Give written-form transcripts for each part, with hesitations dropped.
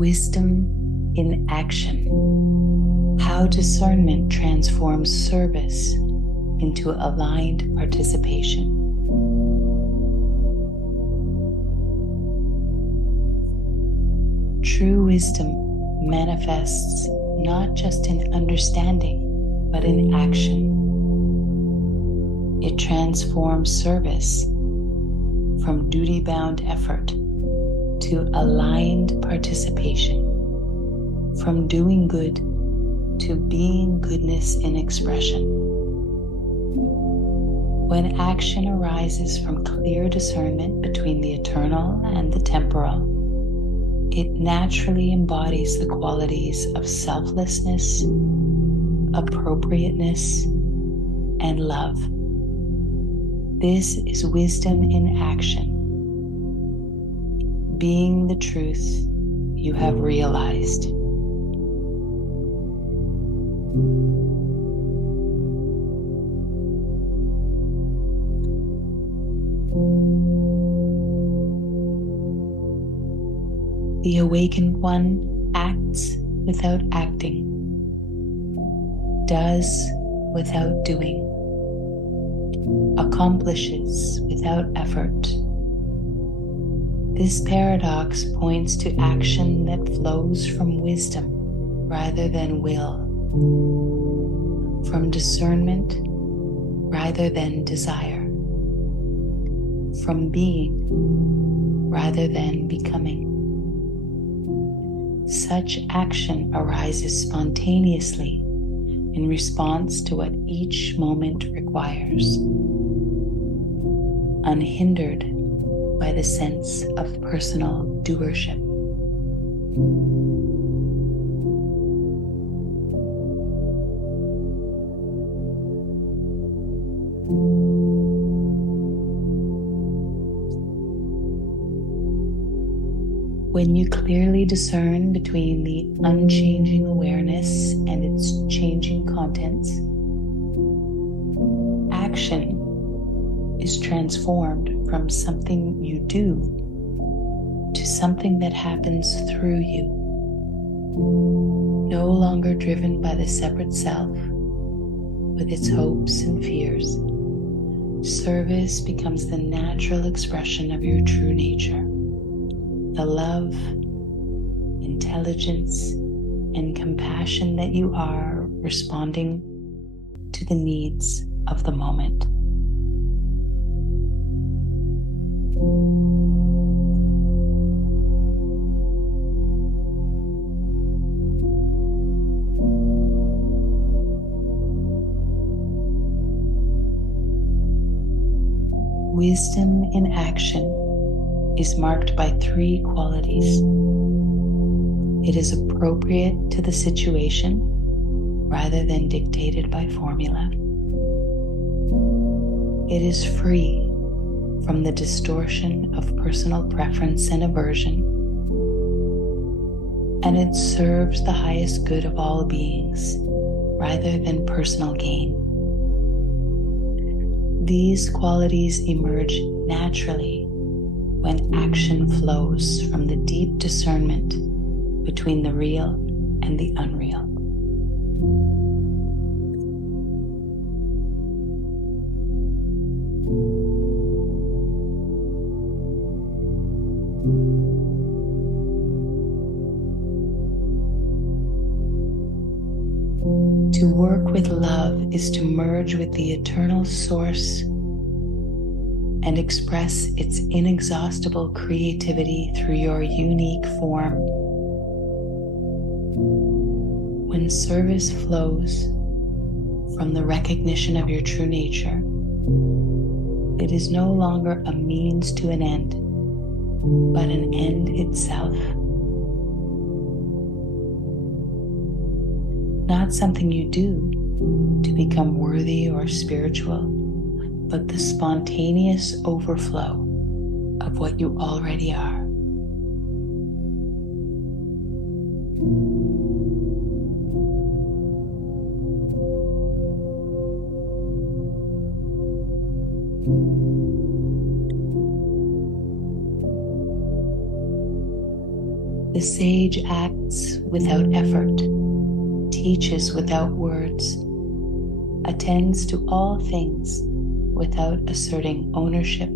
Wisdom in action. How discernment transforms service into aligned participation. True wisdom manifests not just in understanding, but in action. It transforms service from duty-bound effort to aligned participation, from doing good to being goodness in expression. When action arises from clear discernment between the eternal and the temporal, it naturally embodies the qualities of selflessness, appropriateness, and love. This is wisdom in action, being the truth you have realized. The awakened one acts without acting, does without doing, accomplishes without effort. This paradox points to action that flows from wisdom rather than will, from discernment rather than desire, from being rather than becoming. Such action arises spontaneously in response to what each moment requires, unhindered by the sense of personal doership. When you clearly discern between the unchanging awareness and its changing contents, action is transformed from something you do to something that happens through you, no longer driven by the separate self with its hopes and fears. Service becomes the natural expression of your true nature. The love, intelligence, and compassion that you are, responding to the needs of the moment. Wisdom in action is marked by three qualities. It is appropriate to the situation rather than dictated by formula. It is free from the distortion of personal preference and aversion, and it serves the highest good of all beings rather than personal gain. These qualities emerge naturally when action flows from the deep discernment between the real and the unreal. To work with love is to merge with the eternal source and express its inexhaustible creativity through your unique form. When service flows from the recognition of your true nature, it is no longer a means to an end, but an end itself. Not something you do to become worthy or spiritual, but the spontaneous overflow of what you already are. The sage acts without effort, teaches without words, attends to all things without asserting ownership,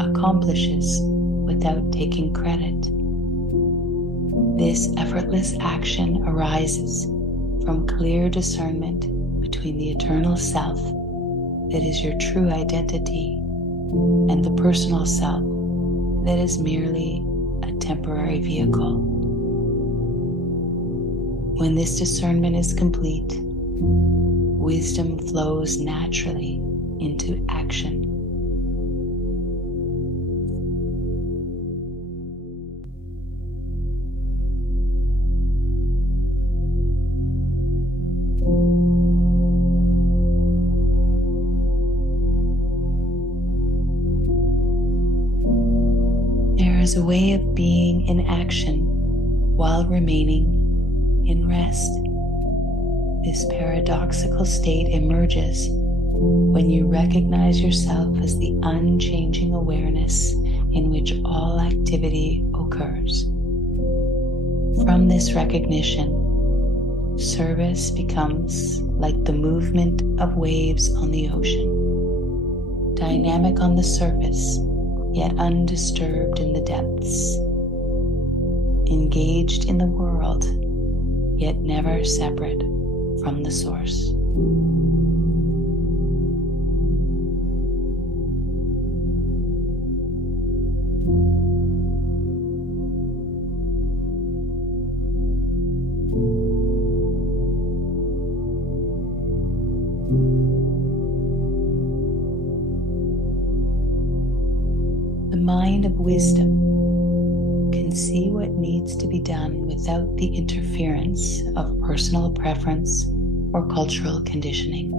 accomplishes without taking credit. This effortless action arises from clear discernment between the eternal self that is your true identity and the personal self that is merely a temporary vehicle. When this discernment is complete, wisdom flows naturally into action. There is a way of being in action while remaining in rest. This paradoxical state emerges when you recognize yourself as the unchanging awareness in which all activity occurs. From this recognition, service becomes like the movement of waves on the ocean, dynamic on the surface, yet undisturbed in the depths, engaged in the world, yet never separate from the source. The mind of wisdom can see what needs to be done without the interference of personal preference or cultural conditioning.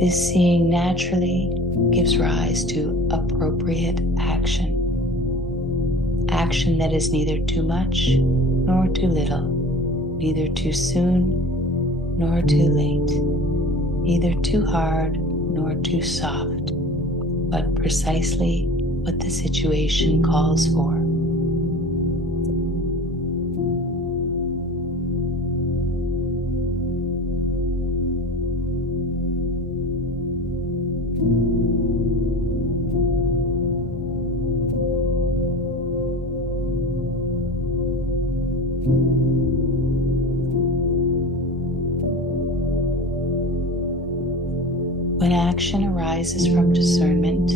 This seeing naturally gives rise to appropriate action. Action that is neither too much nor too little, neither too soon nor too late, neither too hard nor too soft, but precisely what the situation calls for. When action arises from discernment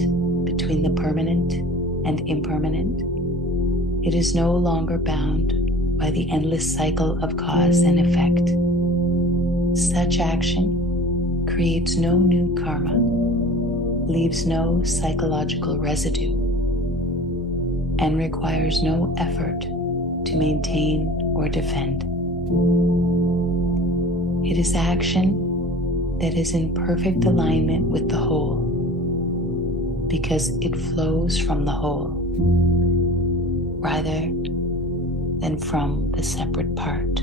between the permanent and impermanent, it is no longer bound by the endless cycle of cause and effect. Such action creates no new karma, leaves no psychological residue, and requires no effort to maintain or defend. It is action that is in perfect alignment with the whole, because it flows from the whole rather than from the separate part.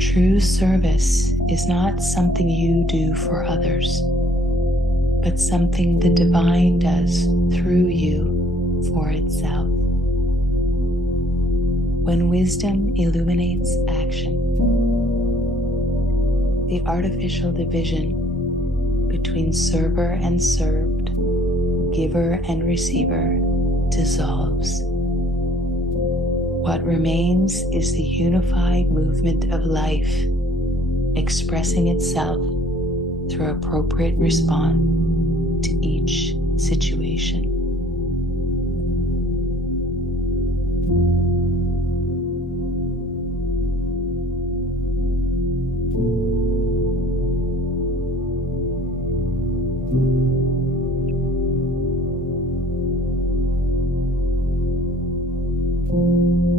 True service is not something you do for others, but something the divine does through you for itself. When wisdom illuminates action, the artificial division between server and served, giver and receiver dissolves. What remains is the unified movement of life, expressing itself through appropriate response to each situation.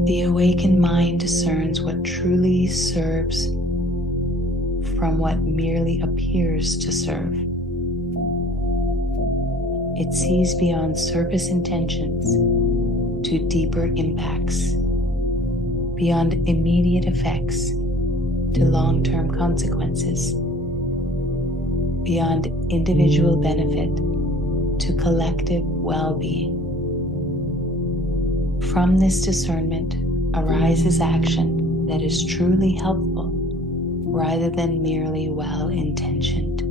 The awakened mind discerns what truly serves from what merely appears to serve. It sees beyond surface intentions to deeper impacts, beyond immediate effects to long-term consequences, beyond individual benefit to collective well-being. From this discernment arises action that is truly helpful rather than merely well-intentioned.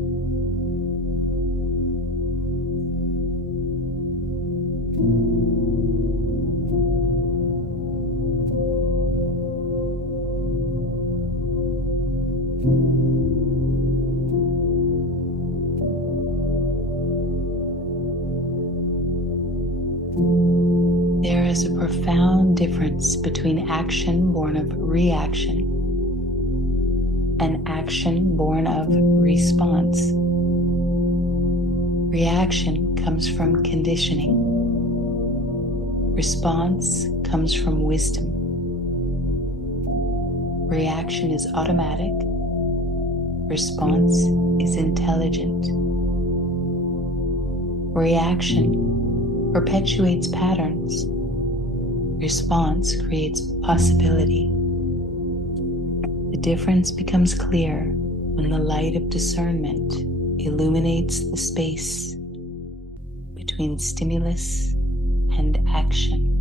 There is a profound difference between action born of reaction and action born of response. Reaction comes from conditioning. Response comes from wisdom. Reaction is automatic. Response is intelligent. Reaction perpetuates patterns. Response creates possibility. The difference becomes clear when the light of discernment illuminates the space between stimulus and action.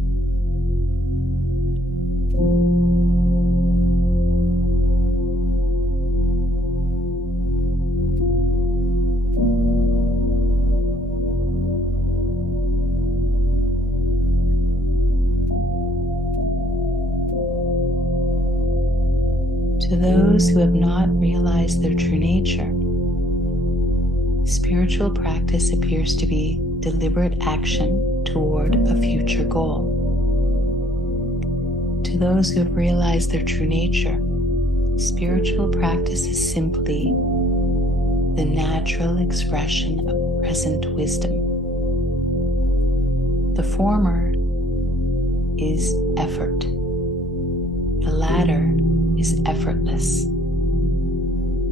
To those who have not realized their true nature, spiritual practice appears to be deliberate action toward a future goal. To those who have realized their true nature, spiritual practice is simply the natural expression of present wisdom. The former is effort. The latter is effortless.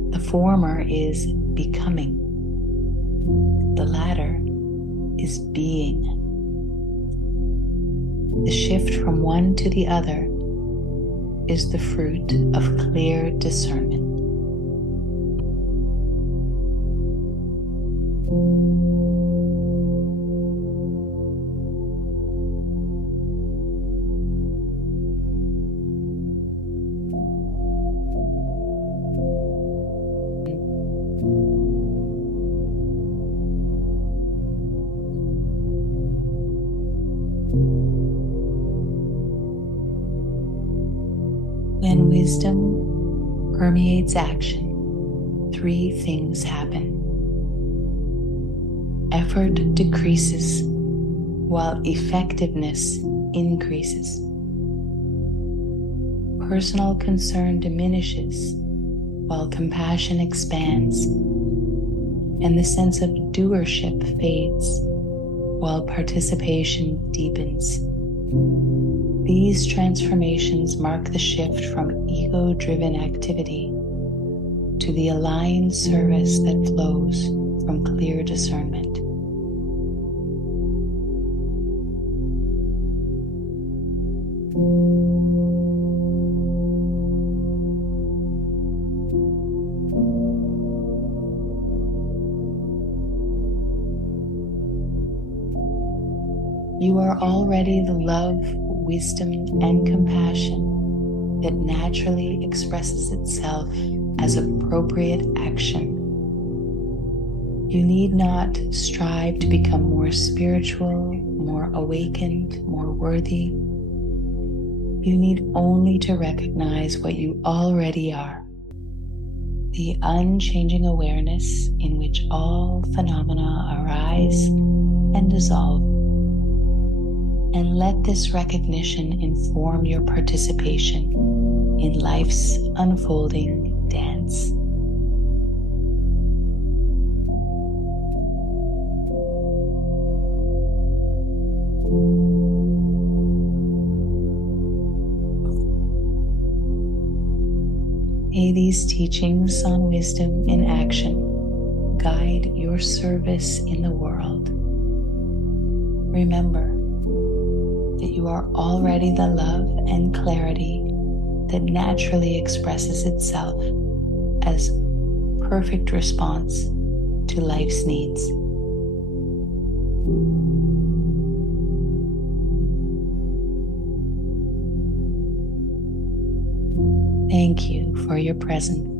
The former is becoming. The latter is being. The shift from one to the other is the fruit of clear discernment. When wisdom permeates action, three things happen. Effort decreases while effectiveness increases. Personal concern diminishes while compassion expands, and the sense of doership fades while participation deepens. These transformations mark the shift from ego-driven activity to the aligned service that flows from clear discernment. You are already the love, wisdom, and compassion that naturally expresses itself as appropriate action. You need not strive to become more spiritual, more awakened, more worthy. You need only to recognize what you already are, the unchanging awareness in which all phenomena arise and dissolve. And let this recognition inform your participation in life's unfolding dance. May these teachings on wisdom in action guide your service in the world. Remember that you are already the love and clarity that naturally expresses itself as perfect response to life's needs. Thank you for your presence.